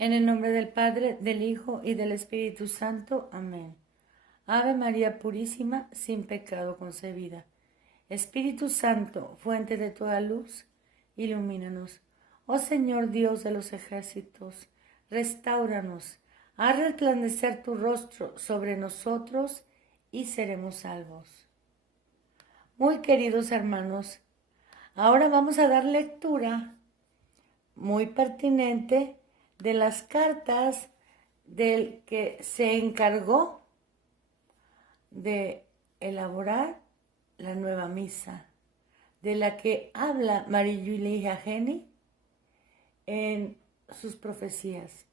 En el nombre del Padre, del Hijo y del Espíritu Santo. Amén. Ave María Purísima, sin pecado concebida. Espíritu Santo, fuente de toda luz, ilumínanos. Oh Señor Dios de los ejércitos, restáuranos. Haz resplandecer tu rostro sobre nosotros y seremos salvos. Muy queridos hermanos, ahora vamos a dar lectura muy pertinente de las cartas del que se encargó de elaborar la nueva misa, de la que habla María Julia Geni en sus profecías.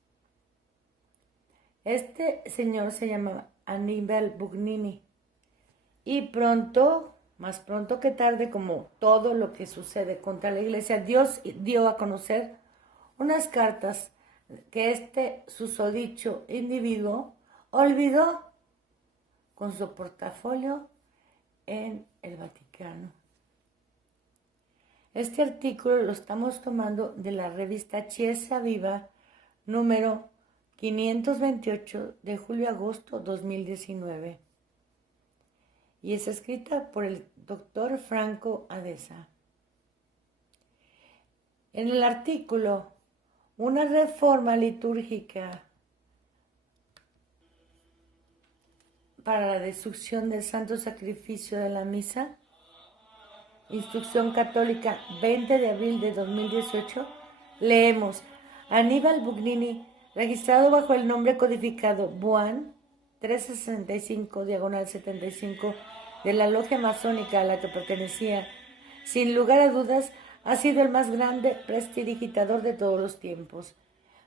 Este señor se llamaba Aníbal Bugnini y más pronto que tarde, como todo lo que sucede contra la iglesia, Dios dio a conocer unas cartas que este susodicho individuo olvidó con su portafolio en el Vaticano. Este artículo lo estamos tomando de la revista Chiesa Viva, número 528 de julio-agosto 2019, y es escrita por el doctor Franco Adesa. En el artículo, una reforma litúrgica para la destrucción del santo sacrificio de la misa, Instrucción Católica 20 de abril de 2018, leemos: Aníbal Bugnini, registrado bajo el nombre codificado Buan 1365 diagonal 75 de la logia masónica a la que pertenecía, sin lugar a dudas, ha sido el más grande prestidigitador de todos los tiempos.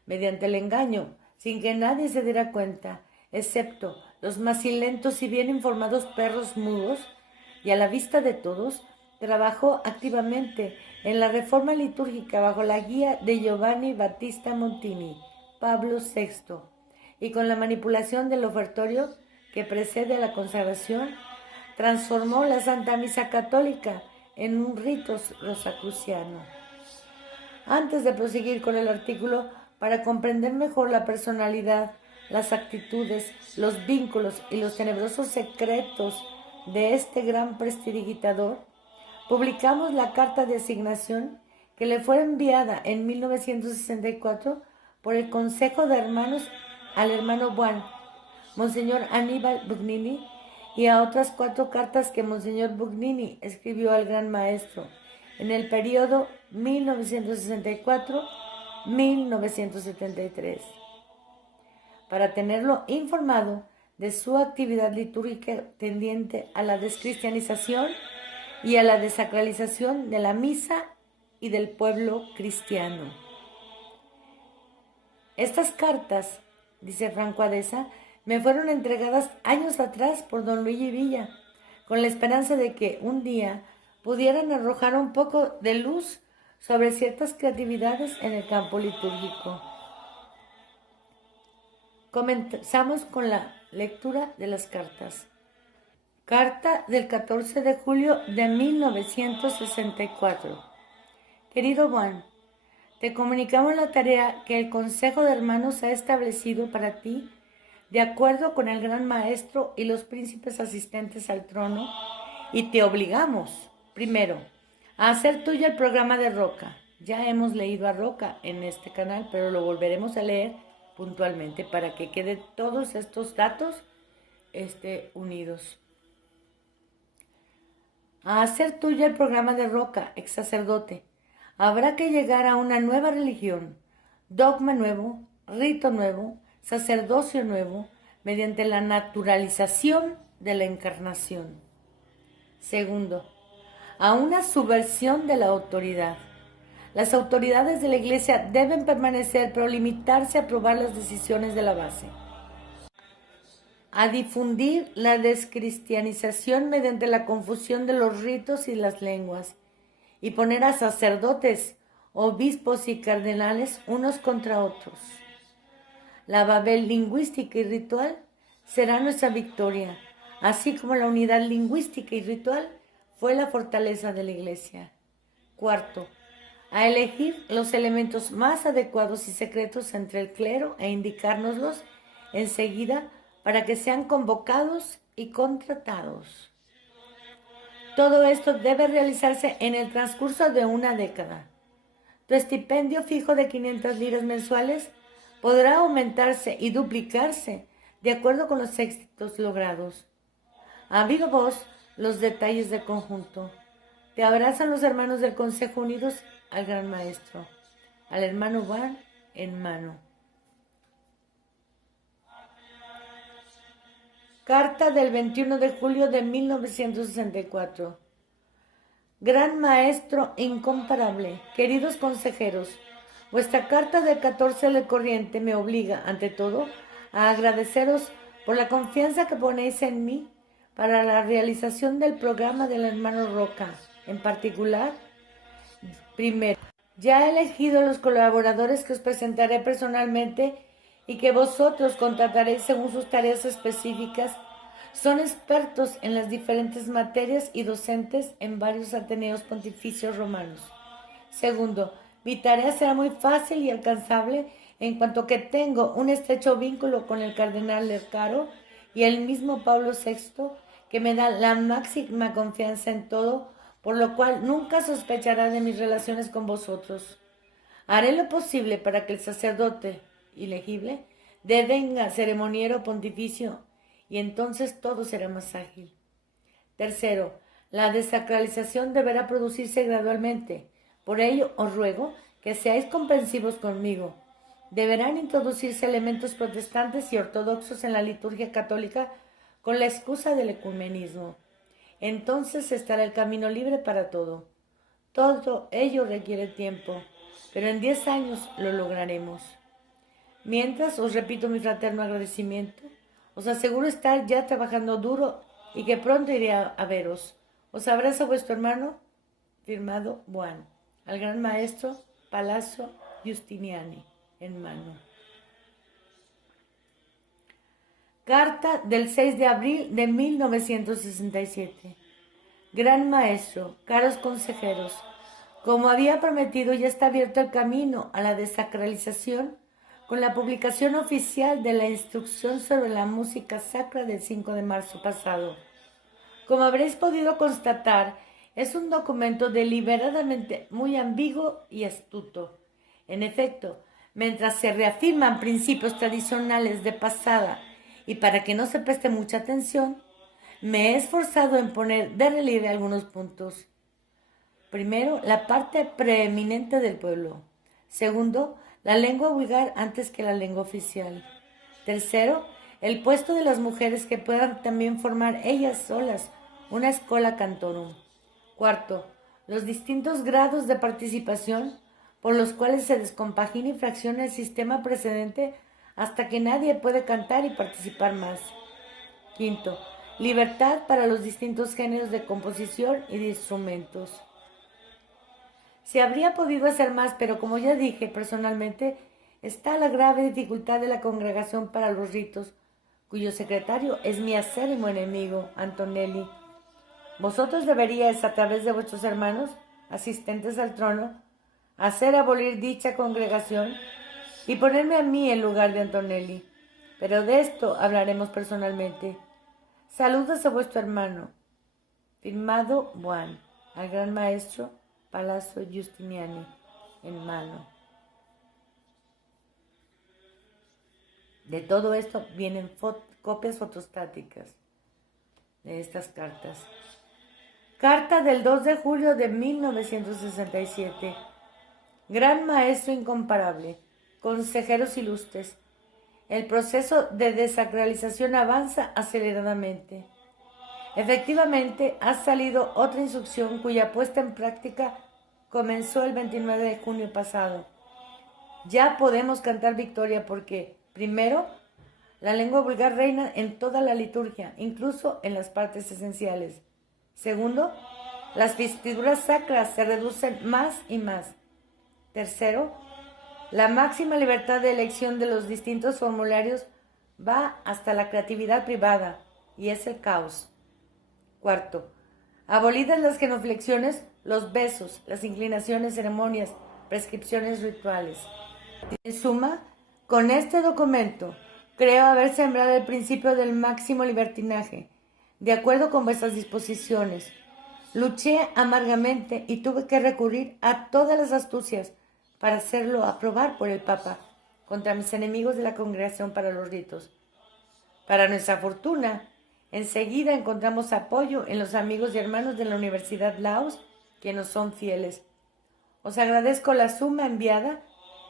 Mediante el engaño, sin que nadie se diera cuenta, excepto los macilentos y bien informados perros mudos, y a la vista de todos, trabajó activamente en la reforma litúrgica bajo la guía de Giovanni Battista Montini, Pablo VI, y con la manipulación del ofertorio que precede a la consagración, transformó la Santa Misa Católica en un rito rosacruciano. Antes de proseguir con el artículo, para comprender mejor la personalidad, las actitudes, los vínculos y los tenebrosos secretos de este gran prestidigitador, publicamos la carta de asignación que le fue enviada en 1964 por el Consejo de Hermanos al hermano Buan, Monseñor Aníbal Bugnini, y a otras 4 cartas que Monseñor Bugnini escribió al Gran Maestro en el periodo 1964-1973, para tenerlo informado de su actividad litúrgica tendiente a la descristianización y a la desacralización de la misa y del pueblo cristiano. Estas cartas, dice Franco Adesa, me fueron entregadas años atrás por don Luigi Villa, con la esperanza de que un día pudieran arrojar un poco de luz sobre ciertas creatividades en el campo litúrgico. Comenzamos con la lectura de las cartas. Carta del 14 de julio de 1964. Querido Juan, te comunicamos la tarea que el Consejo de Hermanos ha establecido para ti, de acuerdo con el Gran Maestro y los príncipes asistentes al trono, y te obligamos, primero, a hacer tuyo el programa de Roca. Ya hemos leído a Roca en este canal, pero lo volveremos a leer puntualmente para que queden todos estos datos unidos. A hacer tuyo el programa de Roca, ex sacerdote. Habrá que llegar a una nueva religión, dogma nuevo, rito nuevo, sacerdocio nuevo, mediante la naturalización de la encarnación. Segundo, a una subversión de la autoridad. Las autoridades de la Iglesia deben permanecer, pero limitarse a aprobar las decisiones de la base. A difundir la descristianización mediante la confusión de los ritos y las lenguas, y poner a sacerdotes, obispos y cardenales unos contra otros. La Babel lingüística y ritual será nuestra victoria, así como la unidad lingüística y ritual fue la fortaleza de la Iglesia. Cuarto, a elegir los elementos más adecuados y secretos entre el clero e indicárnoslos enseguida para que sean convocados y contratados. Todo esto debe realizarse en el transcurso de una década. Tu estipendio fijo de 500 liras mensuales podrá aumentarse y duplicarse de acuerdo con los éxitos logrados. A viva voz los detalles del conjunto. Te abrazan los hermanos del Consejo unidos al Gran Maestro, al hermano Juan en mano. Carta del 21 de julio de 1964. Gran Maestro incomparable, queridos consejeros, vuestra carta del 14 del corriente me obliga, ante todo, a agradeceros por la confianza que ponéis en mí para la realización del programa del hermano Roca. En particular, primero, ya he elegido los colaboradores que os presentaré personalmente y que vosotros contrataréis según sus tareas específicas. Son expertos en las diferentes materias y docentes en varios ateneos pontificios romanos. Segundo, mi tarea será muy fácil y alcanzable en cuanto que tengo un estrecho vínculo con el cardenal Lercaro y el mismo Pablo VI, que me da la máxima confianza en todo, por lo cual nunca sospechará de mis relaciones con vosotros. Haré lo posible para que el sacerdote ilegible devenga ceremoniero pontificio y entonces todo será más ágil. Tercero, la desacralización deberá producirse gradualmente. Por ello os ruego que seáis comprensivos conmigo. Deberán introducirse elementos protestantes y ortodoxos en la liturgia católica con la excusa del ecumenismo. Entonces estará el camino libre para todo. Todo ello requiere tiempo, pero en 10 años lo lograremos. Mientras os repito mi fraterno agradecimiento, os aseguro estar ya trabajando duro y que pronto iré a veros. Os abrazo vuestro hermano, firmado Juan, al gran maestro Palazzo Giustiniani, en mano. Carta del 6 de abril de 1967. Gran maestro, caros consejeros, como había prometido, ya está abierto el camino a la desacralización con la publicación oficial de la instrucción sobre la música sacra del 5 de marzo pasado. Como habréis podido constatar, es un documento deliberadamente muy ambiguo y astuto. En efecto, mientras se reafirman principios tradicionales de pasada y para que no se preste mucha atención, me he esforzado en poner de relieve algunos puntos. Primero, la parte preeminente del pueblo. Segundo, la lengua vulgar antes que la lengua oficial. Tercero, el puesto de las mujeres que puedan también formar ellas solas una schola cantorum. Cuarto, los distintos grados de participación por los cuales se descompagina y fracciona el sistema precedente hasta que nadie puede cantar y participar más. Quinto, libertad para los distintos géneros de composición y de instrumentos. Se habría podido hacer más, pero como ya dije personalmente, está la grave dificultad de la Congregación para los Ritos, cuyo secretario es mi acérrimo enemigo, Antonelli. Vosotros deberíais, a través de vuestros hermanos, asistentes al trono, hacer abolir dicha congregación y ponerme a mí en lugar de Antonelli. Pero de esto hablaremos personalmente. Saludos a vuestro hermano, firmado Juan, al gran maestro Palazzo Giustiniani, en mano. De todo esto vienen copias fotostáticas de estas cartas. Carta del 2 de julio de 1967. Gran maestro incomparable, consejeros ilustres, el proceso de desacralización avanza aceleradamente. Efectivamente, ha salido otra instrucción cuya puesta en práctica comenzó el 29 de junio pasado. Ya podemos cantar victoria porque, primero, la lengua vulgar reina en toda la liturgia, incluso en las partes esenciales. Segundo, las vestiduras sacras se reducen más y más. Tercero, la máxima libertad de elección de los distintos formularios va hasta la creatividad privada y es el caos. Cuarto, abolidas las genuflexiones, los besos, las inclinaciones, ceremonias, prescripciones rituales. En suma, con este documento creo haber sembrado el principio del máximo libertinaje, de acuerdo con vuestras disposiciones. Luché amargamente y tuve que recurrir a todas las astucias para hacerlo aprobar por el Papa contra mis enemigos de la Congregación para los Ritos. Para nuestra fortuna, enseguida encontramos apoyo en los amigos y hermanos de la Universidad Laos, que nos son fieles. Os agradezco la suma enviada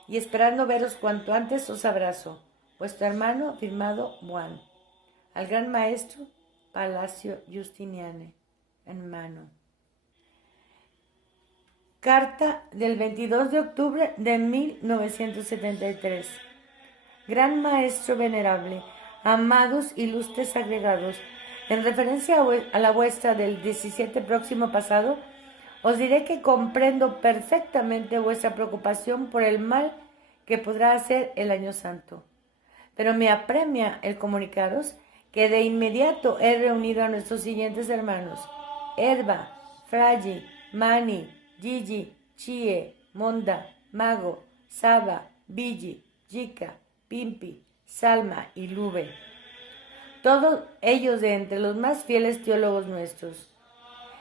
y esperando veros cuanto antes os abrazo. Vuestro hermano, firmado Juan. Al gran maestro Palacio Justiniane, en mano. Carta del 22 de octubre de 1973. Gran maestro venerable, amados ilustres agregados, en referencia a la vuestra del 17 próximo pasado, os diré que comprendo perfectamente vuestra preocupación por el mal que podrá hacer el Año Santo. Pero me apremia el comunicaros que de inmediato he reunido a nuestros siguientes hermanos: Herba, Fragi, Mani, Gigi, Chie, Monda, Mago, Saba, Vigi, Jica, Pimpi, Salma y Lube. Todos ellos de entre los más fieles teólogos nuestros.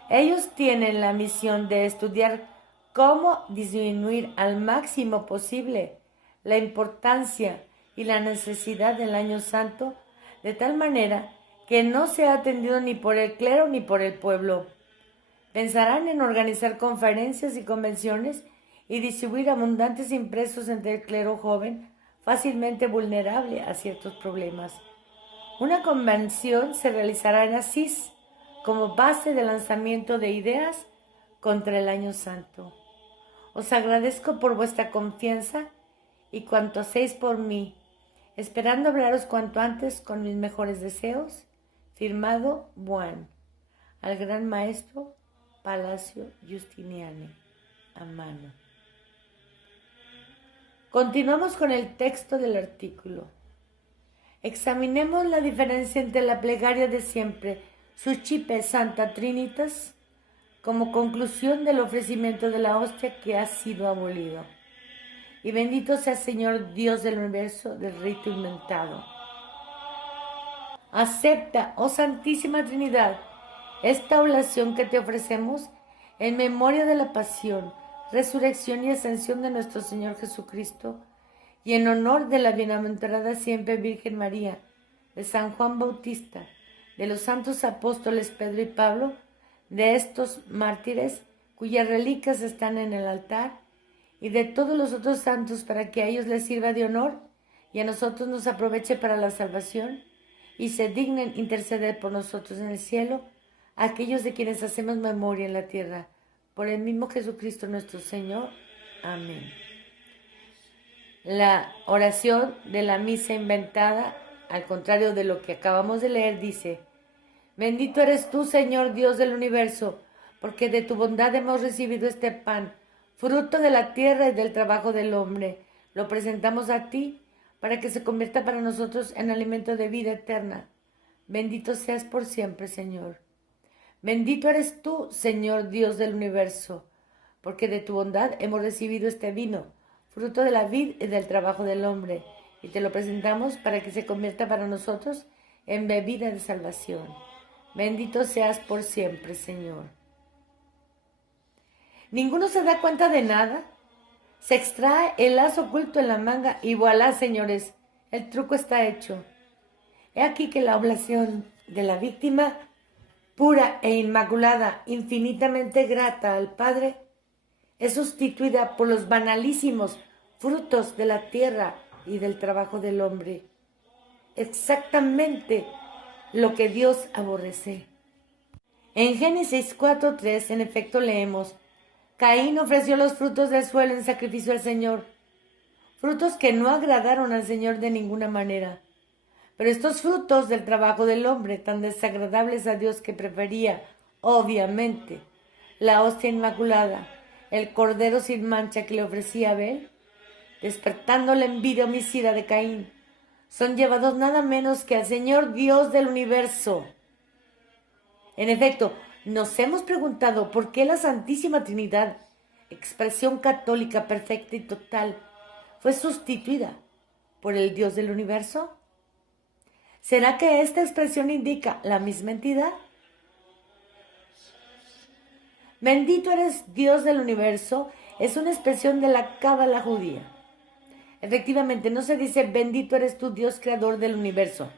Ellos tienen la misión de estudiar cómo disminuir al máximo posible la importancia y la necesidad del Año Santo, de tal manera que no sea atendido ni por el clero ni por el pueblo. Pensarán en organizar conferencias y convenciones y distribuir abundantes impresos entre el clero joven, fácilmente vulnerable a ciertos problemas. Una convención se realizará en Asís como base de lanzamiento de ideas contra el Año Santo. Os agradezco por vuestra confianza y cuanto hacéis por mí, esperando hablaros cuanto antes con mis mejores deseos. Firmado Juan. Al gran maestro Palacio Justiniane, a mano. Continuamos con el texto del artículo. Examinemos la diferencia entre la plegaria de siempre, Suscipe Santa Trinitas, como conclusión del ofrecimiento de la hostia que ha sido abolido. Y bendito sea Señor Dios del universo del rito inventado. Acepta, oh Santísima Trinidad, esta oblación que te ofrecemos en memoria de la pasión, resurrección y ascensión de nuestro Señor Jesucristo, y en honor de la bienaventurada siempre Virgen María, de San Juan Bautista, de los santos apóstoles Pedro y Pablo, de estos mártires cuyas reliquias están en el altar, y de todos los otros santos, para que a ellos les sirva de honor y a nosotros nos aproveche para la salvación, y se dignen interceder por nosotros en el cielo, aquellos de quienes hacemos memoria en la tierra, por el mismo Jesucristo nuestro Señor. Amén. La oración de la misa inventada, al contrario de lo que acabamos de leer, dice: bendito eres tú, Señor Dios del universo, porque de tu bondad hemos recibido este pan, fruto de la tierra y del trabajo del hombre. Lo presentamos a ti para que se convierta para nosotros en alimento de vida eterna. Bendito seas por siempre, Señor. Bendito eres tú, Señor Dios del universo, porque de tu bondad hemos recibido este vino, fruto de la vid y del trabajo del hombre, y te lo presentamos para que se convierta para nosotros en bebida de salvación. Bendito seas por siempre, Señor. ¿Ninguno se da cuenta de nada? Se extrae el lazo oculto en la manga y voilà, señores, el truco está hecho. He aquí que la oblación de la víctima, pura e inmaculada, infinitamente grata al Padre, es sustituida por los banalísimos frutos de la tierra y del trabajo del hombre. Exactamente lo que Dios aborrece. En Génesis 4:3, en efecto, leemos: Caín ofreció los frutos del suelo en sacrificio al Señor, frutos que no agradaron al Señor de ninguna manera. Pero estos frutos del trabajo del hombre, tan desagradables a Dios, que prefería, obviamente, la hostia inmaculada, el cordero sin mancha que le ofrecía Abel, despertando la envidia homicida de Caín, son llevados nada menos que al Señor Dios del universo. En efecto, Nos hemos preguntado por qué la Santísima Trinidad, expresión católica perfecta y total, fue sustituida por el Dios del universo. ¿Será que esta expresión indica la misma entidad? Bendito eres Dios del universo es una expresión de la cábala judía. Efectivamente, no se dice bendito eres tú Dios creador del universo,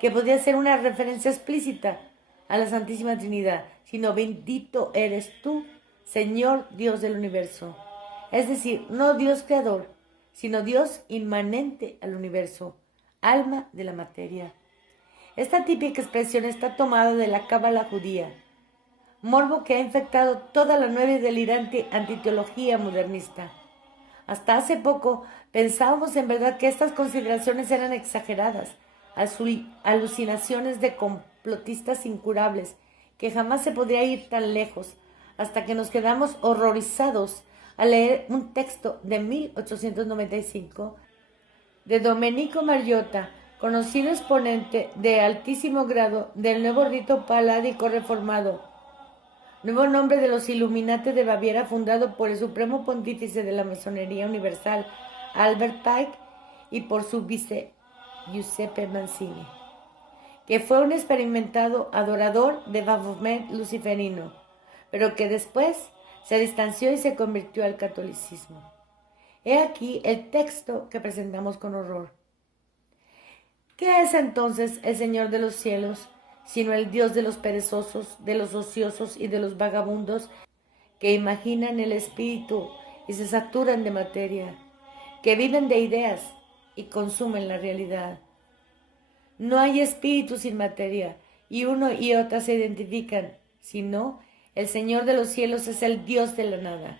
que podría ser una referencia explícita a la Santísima Trinidad, sino bendito eres tú, Señor Dios del universo. Es decir, no Dios creador, sino Dios inmanente al universo, alma de la materia. Esta típica expresión está tomada de la cábala judía, morbo que ha infectado toda la nueva y delirante antiteología modernista. Hasta hace poco pensábamos en verdad que estas consideraciones eran exageradas, alucinaciones de complotistas incurables, que jamás se podría ir tan lejos, hasta que nos quedamos horrorizados al leer un texto de 1895 de Domenico Mariotta, conocido exponente de altísimo grado del nuevo rito paládico reformado, nuevo nombre de los Illuminati de Baviera, fundado por el supremo pontífice de la masonería universal, Albert Pike, y por su vice, Giuseppe Mazzini, que fue un experimentado adorador de Baphomet luciferino, pero que después se distanció y se convirtió al catolicismo. He aquí el texto que presentamos con horror. ¿Qué es entonces el Señor de los cielos, sino el Dios de los perezosos, de los ociosos y de los vagabundos que imaginan el espíritu y se saturan de materia, que viven de ideas y consumen la realidad? No hay espíritu sin materia, y uno y otra se identifican, sino el Señor de los cielos es el Dios de la nada,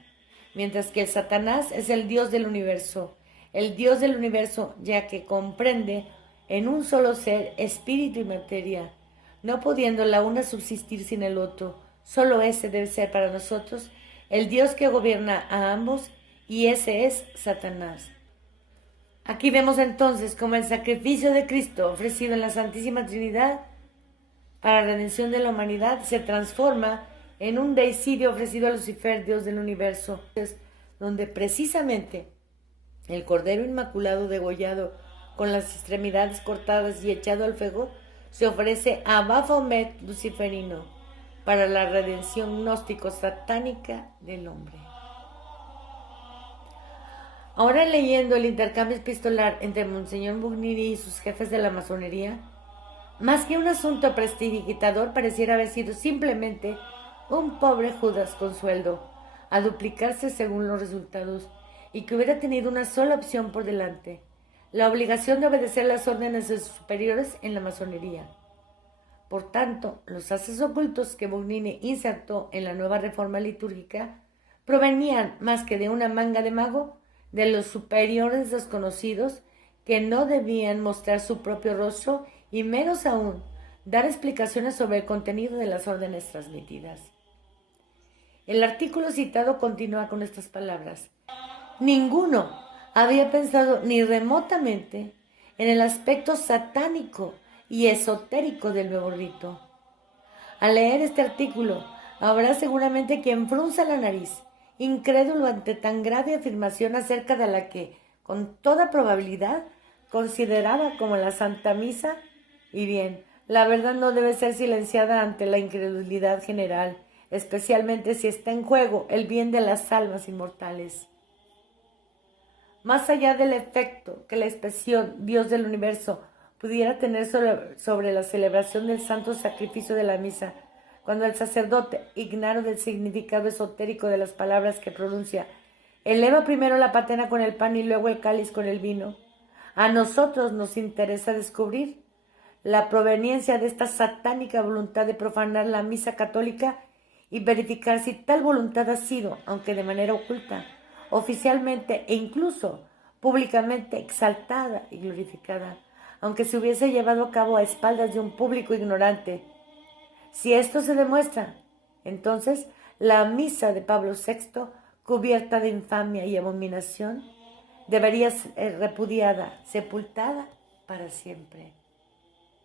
mientras que el Satanás es el Dios del universo, ya que comprende en un solo ser espíritu y materia, no pudiendo la una subsistir sin el otro. Solo ese debe ser para nosotros el Dios que gobierna a ambos, y ese es Satanás. Aquí vemos entonces cómo el sacrificio de Cristo ofrecido en la Santísima Trinidad para la redención de la humanidad se transforma en un deicidio ofrecido a Lucifer, Dios del universo, donde precisamente el Cordero Inmaculado degollado con las extremidades cortadas y echado al fuego se ofrece a Baphomet luciferino para la redención gnóstico-satánica del hombre. Ahora, leyendo el intercambio epistolar entre Monseñor Bugnini y sus jefes de la masonería, más que un asunto prestidigitador, pareciera haber sido simplemente un pobre Judas con sueldo, a duplicarse según los resultados, y que hubiera tenido una sola opción por delante: la obligación de obedecer las órdenes de sus superiores en la masonería. Por tanto, los haces ocultos que Bugnini insertó en la nueva reforma litúrgica provenían, más que de una manga de mago, de los superiores desconocidos que no debían mostrar su propio rostro y menos aún dar explicaciones sobre el contenido de las órdenes transmitidas. El artículo citado continúa con estas palabras: ninguno había pensado ni remotamente en el aspecto satánico y esotérico del nuevo rito. Al leer este artículo, habrá seguramente quien frunza la nariz, incrédulo ante tan grave afirmación acerca de la que, con toda probabilidad, consideraba como la Santa Misa. Y bien, la verdad no debe ser silenciada ante la incredulidad general, especialmente si está en juego el bien de las almas inmortales. Más allá del efecto que la expresión Dios del universo pudiera tener sobre la celebración del santo sacrificio de la misa, cuando el sacerdote, ignaro del significado esotérico de las palabras que pronuncia, eleva primero la patena con el pan y luego el cáliz con el vino, a nosotros nos interesa descubrir la proveniencia de esta satánica voluntad de profanar la misa católica y verificar si tal voluntad ha sido, aunque de manera oculta, oficialmente e incluso públicamente exaltada y glorificada, aunque se hubiese llevado a cabo a espaldas de un público ignorante. Si esto se demuestra, entonces la misa de Pablo VI, cubierta de infamia y abominación, debería ser repudiada, sepultada para siempre.